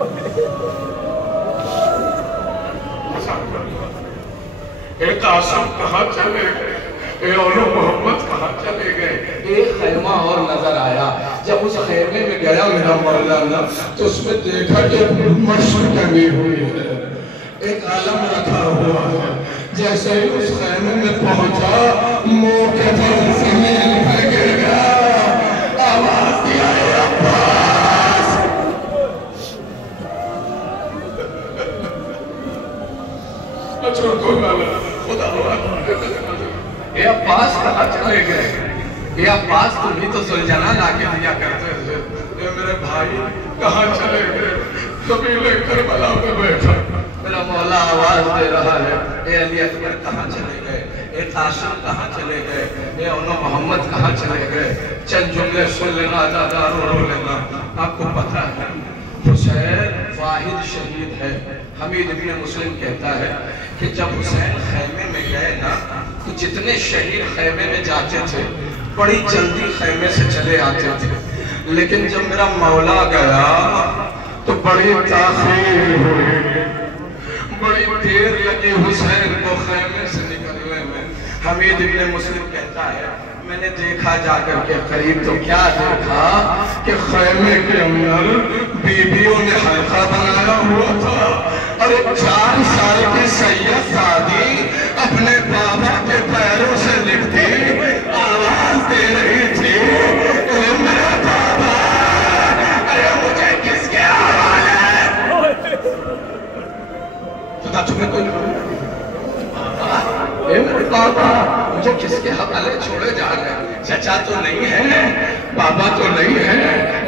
एक आसम कहाँ चले गए, मोहम्मद कहाँ चले गए। एक खैमा और नजर आया। जब उस खैमे में गया मेरा मौलाना तो उसमें देखा कि मशहूर टंगी हुई है, एक आलम रखा हुआ है। जैसे ही उस खैमे में पहुंचा मुंह के बल जमीन पे गिर गया, आवाज दिया अब्बास। ये अब्बास कहाँ चले गए? ये अब्बास तुम ही तो सुलझाना लाके दिया करते थे। ये मेरे भाई कहाँ चले गए? कबीले करबला में बैठा मेरा मौला आवाज दे रहा है, ये अली अकबर कहाँ चले गए? ये कासिम कहाँ चले गए? ये मोहम्मद कहाँ चले गए? चंद जुमले सुन लेना, दादा रो लेना। आपको पता है हुसैन वाहिद शहीद है। हमीद इब्न मुस्लिम कहता है कि जब हुसैन खैमे में गए ना तो जितने शहीद खैमे में जाते थे बड़ी जल्दी खैमे से चले आते थे, लेकिन जब मेरा मौला गया तो बड़ी ताखीर हुई, बड़ी देर लगी हुसैन को खैमे से निकलने में। हमीद इब्न मुस्लिम कहता है मैंने देखा जाकर के करीब तो क्या देखा कि खैमे के अंदर बीबियों ने हल्का बनाया हुआ था और 4 साल की सैयद सादी अपने बाबा के पैरों से लिपटी आवाज दे रही थी, मेरा बाबा, अरे मुझे किसके हवाले? पता तुम्हें कोई? मेरे बाबा मुझे किसके हवाले छोड़े जा रहे? चचा तो नहीं है, बाबा तो नहीं है,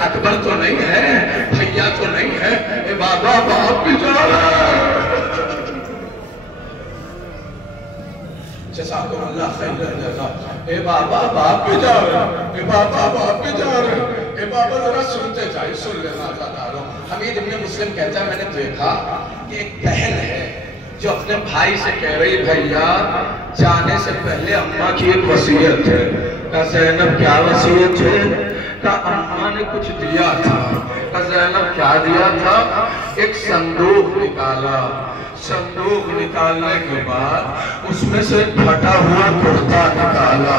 अकबर तो नहीं है, भैया तो नहीं है, ए बाबा बाप भी जा रहा है। जज़ाकुमुल्लाह खैरन जज़ा। ए बाबा बाप भी जा रहे, ए बाबा बाप भी जा रहे, ए बाबा जरा सुनते जाइए, सुन लेना ज़ादारो। हमीद इब्न मुस्लिम कहता है मैंने देखा कि एक बहन है जो अपने भाई से कह रही भैया जाने से पहले अम्मा की एक वसीयत है। का ज़ैनब क्या वसीयत है? का अम्मा ने कुछ दिया था। का ज़ैनब क्या दिया था? एक संदूक निकाला। संदूक निकालने के बाद उसमें से फटा हुआ कुर्ता निकाला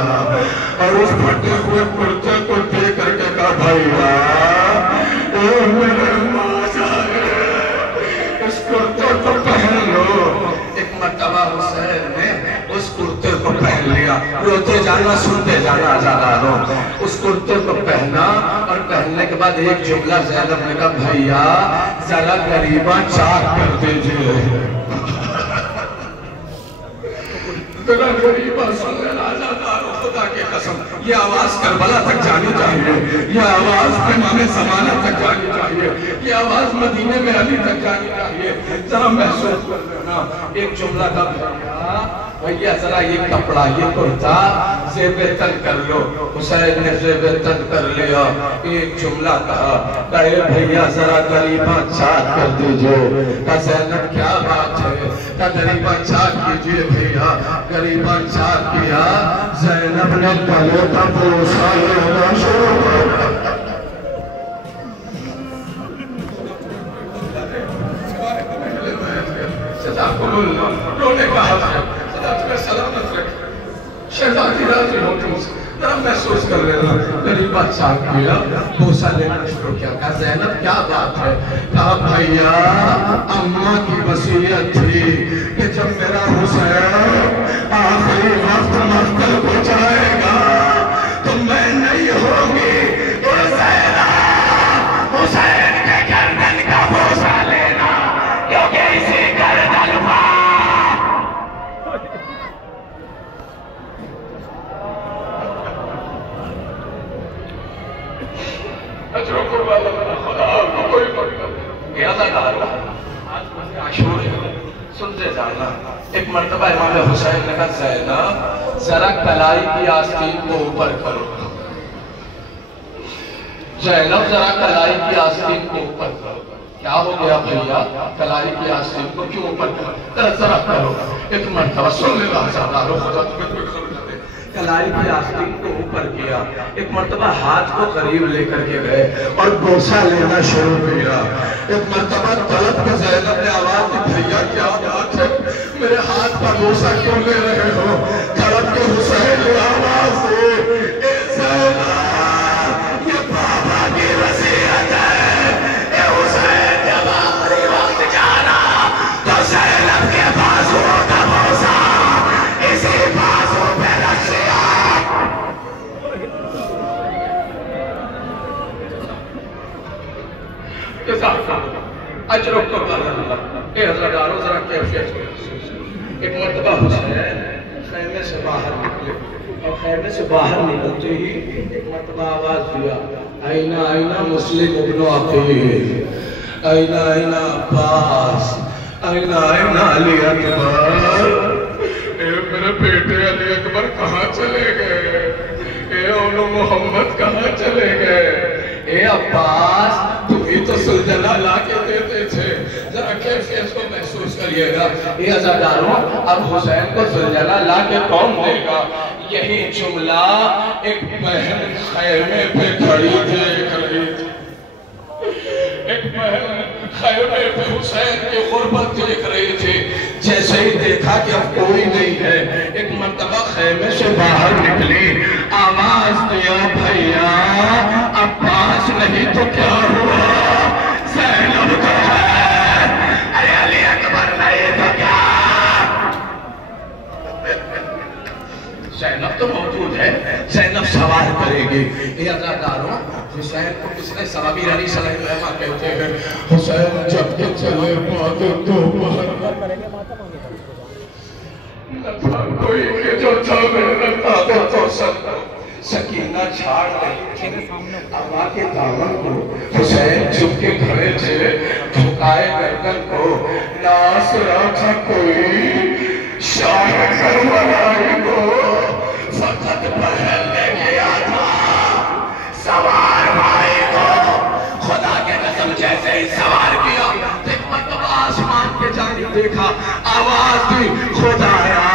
और उस फटे हुए कुर्ते को दे करके कहा भैया इस कुर्ते को पहन लो। एक मर्तबा हुसैन ने उस कुर्ते को पहन लिया। रोते जाना सुनते जाना ज़ादारो। उस कुर्ते को पहना और पहनने के बाद एक जुमला ज़ैनब ने कहा भैया जरा गरीबा चाक कर दीजिए, जरा गरीबा सुन लेना ज़ादारो। खुदा की कसम ये आवाज करबला तक जानी चाहिए, ये आवाज पैमाने ज़माना तक जानी चाहिए, ये आवाज मदीने में अली तक जानी चाहिए। जरा महसूस कर लेना एक जुमला का भैया जरा ये कपड़ा ये कुर्ता ज़ेबे तन कर लो। हुसैन ने ज़ेबे तन कर लिया। एक जुमला कहा कहे भैया जरा गरीबा चाक कर दीजिए। का ज़ैनब क्या बात है? का गरीबा चाक कीजिए भैया। गरीबा चाक किया। ज़ैनब ने गले का बोसा लेना शुरू कर रोने का सलामत रखे शहजादी राजी हो तुमसे। जरा महसूस कर लेना गरीबा चाक किया, बोसा लेना शुरू किया। कहा ज़ैनब क्या बात है? कहा भैया अम्मा की वसीयत थी कि जब मेरा हुसैन आखिरी वक्त मख्तल को जाएगा तो मैं नहीं होगी तो हुसैन के गर्दन का बोसा लेना, क्योंकि इसी गर्दन सुनते जाना। एक मर्तबा इमाम हुसैन ने कहा ज़ैनब जरा कलाई की आस्तीन को ऊपर करो। ज़ैनब जरा कलाई की आस्तीन को ऊपर करो। क्या हो गया भैया? कलाई की आस्तीन को क्यों ऊपर करो? जरा करो। एक मर्तबा सुन लेना ज़ादारो, खुदा तुम्हें कोई खबर न दे। कलाई की आस्तीन को ऊपर किया, एक मर्तबा हाथ को करीब लेकर के गए और बोसा लेना शुरू किया। एक मर्तबा तलब के ज़ैनब ने आवाज दी, भैया क्या बात है, मेरे हाथ का बोसा क्यों ले रहे हो? तलब के हुसैन ने आवाज दी, ये बाबा की वसीयत है, ये हुसैन जब आखिरी वक्त जाना तो ज़ैनब के बाजू का बोसा इसी बाजू पे रख दिया। अजरों को हज़ारों जरा कैफियत। एक मर्तबा हुसैन खैमे से बाहर निकले और खैमे से बाहर निकलते ही एक मर्तबा आवाज दिया, आईना आईना मुस्लिम इब्न अकील, आईना आईना अब्बास, आईना आईना अली अकबर। मेरे बेटे अली अकबर कहाँ चले गए? ओनो मोहम्मद कहाँ चले गए? ए अब्बास, तुम ही तो सुल्ताना ला के देते थे, जरा कैफियत को महसूस करिएगा। ये अज़ादारों, अब हुसैन को सुल्ताना ला के कौन देगा? यही जुमला एक बहन खैमे पे खड़ी देख रही थी। एक बहन खैमे पे हुसैन की गुर्बत देख रही थी। जैसे ही देखा कि अब कोई नहीं है, एक मर्तबा खैमे से बाहर निकली, आवाज दिया, भैया अब्बास नहीं तो क्या हुआ? ज़ैनब तो है, अरे अली अकबर नहीं तो क्या? ज़ैनब तो मौजूद है, ज़ैनब सवाल करेगी। ये अज़ादारों, हुसैन को किसने सवाबी अली सल्लल्लाहु अलैहि कहते हैं। हुसैन जब के चले पाते तो कोई के जो था मेरे तो सकीना छाड़ रही थी अम्मा के दामन को। हुसैन चुप के खड़े थे, झुकाए गर्दन को, नाच रहा था कोई शाह करबलाई को। फकत पहले गया था सवार भाई को, खुदा के कसम जैसे ही सवार किया, एक मर्तबा आसमान के जानिब देखा, आवाज दी, खुदाया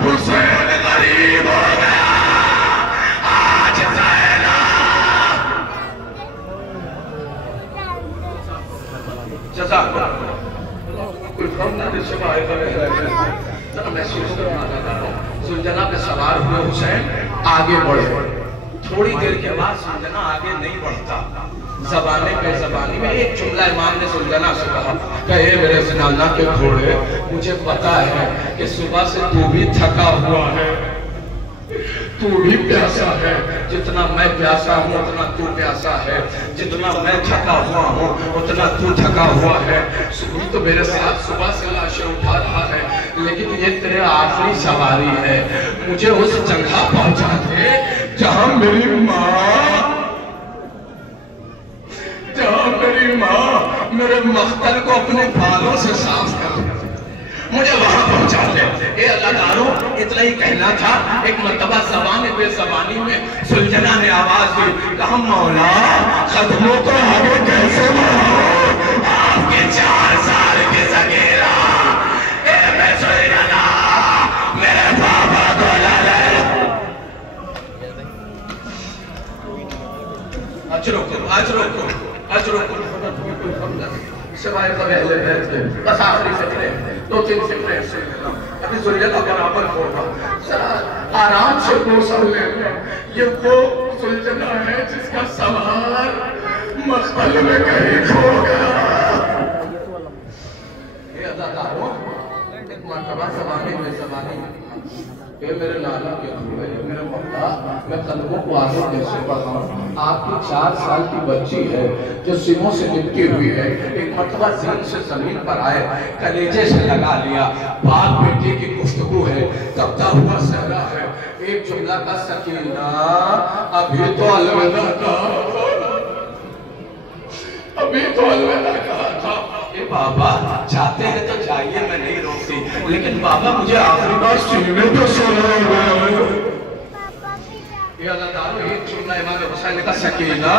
हुसैन गरीब हो गया, आज ज़ैनब कोई कम ना दे सिवाय जरा महसूस करना। सुल्ताना पे सवार हुए हुसैन, आगे बढ़े। थोड़ी देर के बाद सुल्ताना आगे नहीं बढ़ता, ज़बाने पे ज़बानी में एक जुमला इमाम ने सुल्ताना से कहा, कहे मेरे ज़नाना के घोड़े, मुझे पता है कि सुबह से तू भी थका हुआ है, तू भी प्यासा है, जितना मैं प्यासा हूँ उतना तू प्यासा है, जितना मैं थका हुआ हूँ उतना तू थका हुआ है। तो मेरे साथ सुबह से लाशें उठा रहा है, लेकिन ये तेरे आखिरी सवारी है, मुझे उस जगह पहुंचा दे जहां मेरी माँ मेरे मख्तल को अपने बालों से साफ कर, मुझे वहां पहुंचा दे। ये अल्लाह, इतना ही कहना था। एक मर्तबा ज़बान पे ज़बानी में सुल्ताना ने आवाज दी, कहा मौला कदमों को आगे कैसे बढ़ाओ, आपके 4 साल की सगीरा मैं सुल्ताना मेरे पापा को ला ले। सिवाय बस आखिरी फिक्रे 2-3 फिक्रे अभी सुल्ताना बराबर होगा, जरा आराम से गोसा ले। ये वो सुल्ताना है जिसका सवार मख्तल में कहीं खो गया। ये अदाकारों, एक मर्तबा ज़माने में ये मेरे नाना के हुए, मेरे मौला, मैं कदमों को आगे कैसे बढ़ाऊं? आपकी 4 साल की बच्ची है जो सीनों से लिपटी हुई है, एक मर्तबा ज़मीन से ज़मीन पर आए, कलेजे से लगा लिया, बाप बेटे की गुफ्तगू है, तपता हुआ सहरा है, एक जुमला का सकीना अभी तो अलविदा कहा, अभी तो अलविदा कहा था। बाबा चाहते हैं तो जाइए, मैं नहीं रोकती, लेकिन बाबा मुझे आखिरी बार सीने पे सोना होगा। ये अल्लाह ताला एक जुमला इमाम हुसैन ने कहा सकीना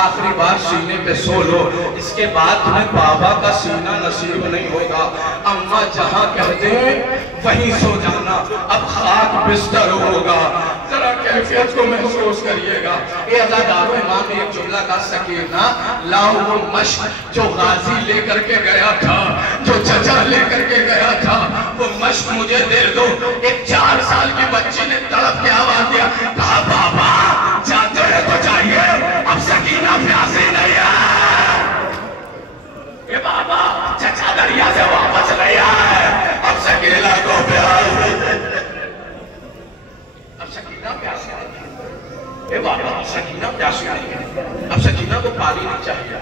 आखिरी बार सीने पे सो लो, इसके बाद तुम्हें बाबा का सीना नसीब नहीं होगा। अम्मा जहां कह दे वहीं सो जाना, अब खाक बिस्तर होगा। जरा कैफियत को महसूस करिएगा। ये अज़ादारों इमाम ने एक जुमला का सकीना लाओ वो मश्क जो गाजी लेकर के गया था, जो चचा लेकर के गया था, वो मश्क मुझे दे दो। एक 4 साल की बच्ची ने तड़प के आवाज दिया, कहा बाबा जाते हैं तो चाहिए, अब सकीना प्यासी नहीं है। ये बाबा चचा दरिया से वापस नहीं आए, अब सकीना को प्यास, अब सकीना प्यासी नहीं। ये बाबा सकीना प्यासी नहीं है, अब सकीना को पानी नहीं चाहिए।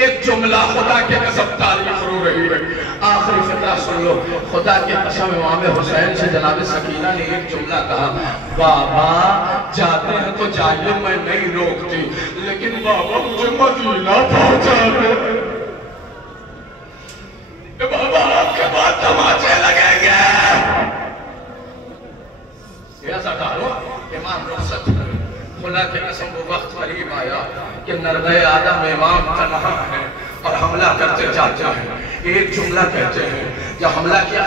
एक जुमला खुदा के कसम तारीफ रो रही है। आखिरी फितरा सुन लो, खुदा के कसम इमाम हुसैन से जनाब सकीना ने एक जुमला कहा, बाबा जाते हैं तो जाइए, मैं नहीं रोकती, लेकिन बाबा मुझे मदीना पहुंचा दे। बाबा आपके बाद तमाचे लगेंगे। ऐसा कहो इमाम रुखसत खुदा के कसम वो वक्त करीब आया कि नरगे आदम इमाम तन्हा है और हमला करते जाते हैं। एक जुमला कहते हैं, जब हमला किया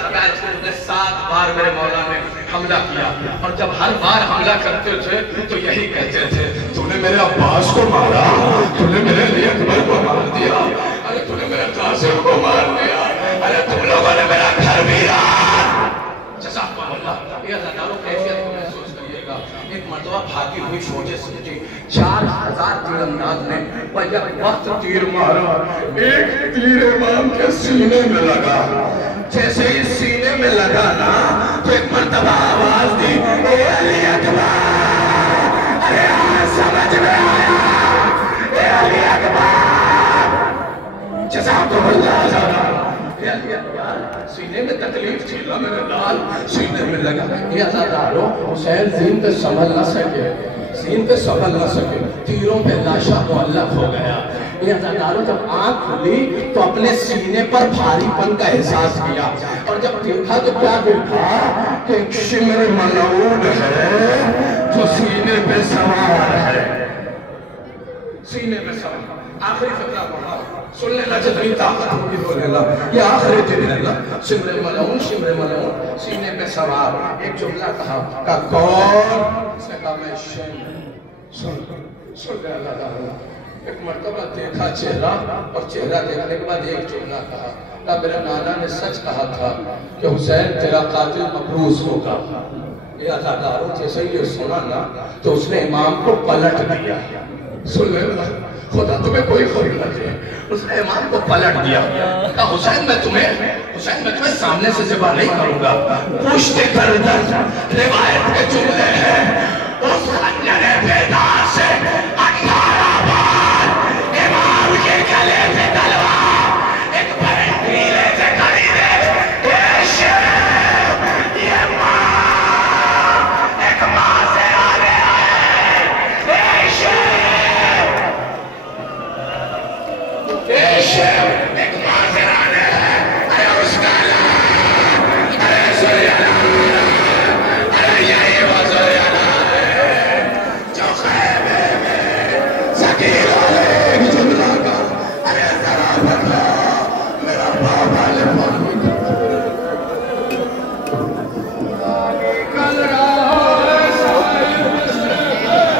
7 बार मेरे मौला ने हमला किया, और जब हर बार हमला करते थे तो यही कहते थे, तूने मेरे अब्बास को मारा, तूने मेरे लिए अकबर को मार दिया, अरे तूने मेरे कासिम को मार दिया, अरे तुम लोगों ने मेरा घर भी कैफियत को महसूस करिएगा। एक मर्तबा भागी हुई फौजें समझी 4000 तीरंदाज ने वक्त तीर मारा, एक तीर इमाम के सीने में लगा। जैसे ही सीने में लगा ना तो एक मर्तबा आवाज दी, ए अली अकबर, अरे समझ में आया, ए अली अकबर, जज़ाकुमुल्लाह। सीने में तकलीफ थी ना मेरे लाल, सीने में लगा। ये अज़ादारों हुसैन सीन पे संभल न सके, सीन पे संभल न सके, तीरों पे लाशा मुअल्लक हो गया। ये अज़ादारों जब आंख खुली तो अपने सीने पर भारीपन का एहसास किया, और जब देखा तो क्या देखा कि एक शिमर मलऊन है जो सीने पे सवार है, सीने पे सवार। आखिरी फतरा पढ़ा, सुन लेना जितनी ताकत होगी बोल लेना, ये आखिरी दिन है ना। शिमर मलऊन सीने पे सवार। एक जुमला कहा का कौन से कहा मैं सुन लेना। एक मर्तबा देखा चेहरा, और चेहरा देखने के बाद एक जुमला कहा, मेरे नाना ने सच कहा था कि हुसैन तेरा कातिल मफरूज होगा। ये अज़ादारों जैसे ही ये सुना ना तो उसने इमाम को पलट दिया। सुन लेना, खुदा तुम्हें कोई खबर न दे, उसने इमाम को पलट दिया। कहा हुसैन मैं तुम्हें सामने से ज़िबा नहीं करूंगा, पुश्त कर दर्द रिवायत के जुमले हैं। उस खंजरे बेदार से 18 बार इमाम के गले पे तलवार एक बरंगीले से खरीदे। ये माँ एक माँ से आ रहा है, एक माँ से आ रहा है, अरे उसका अरे सूर्य, अरे यही वो सूर्य जो खैमे में सकीर वाले जुमला का, अरे जरा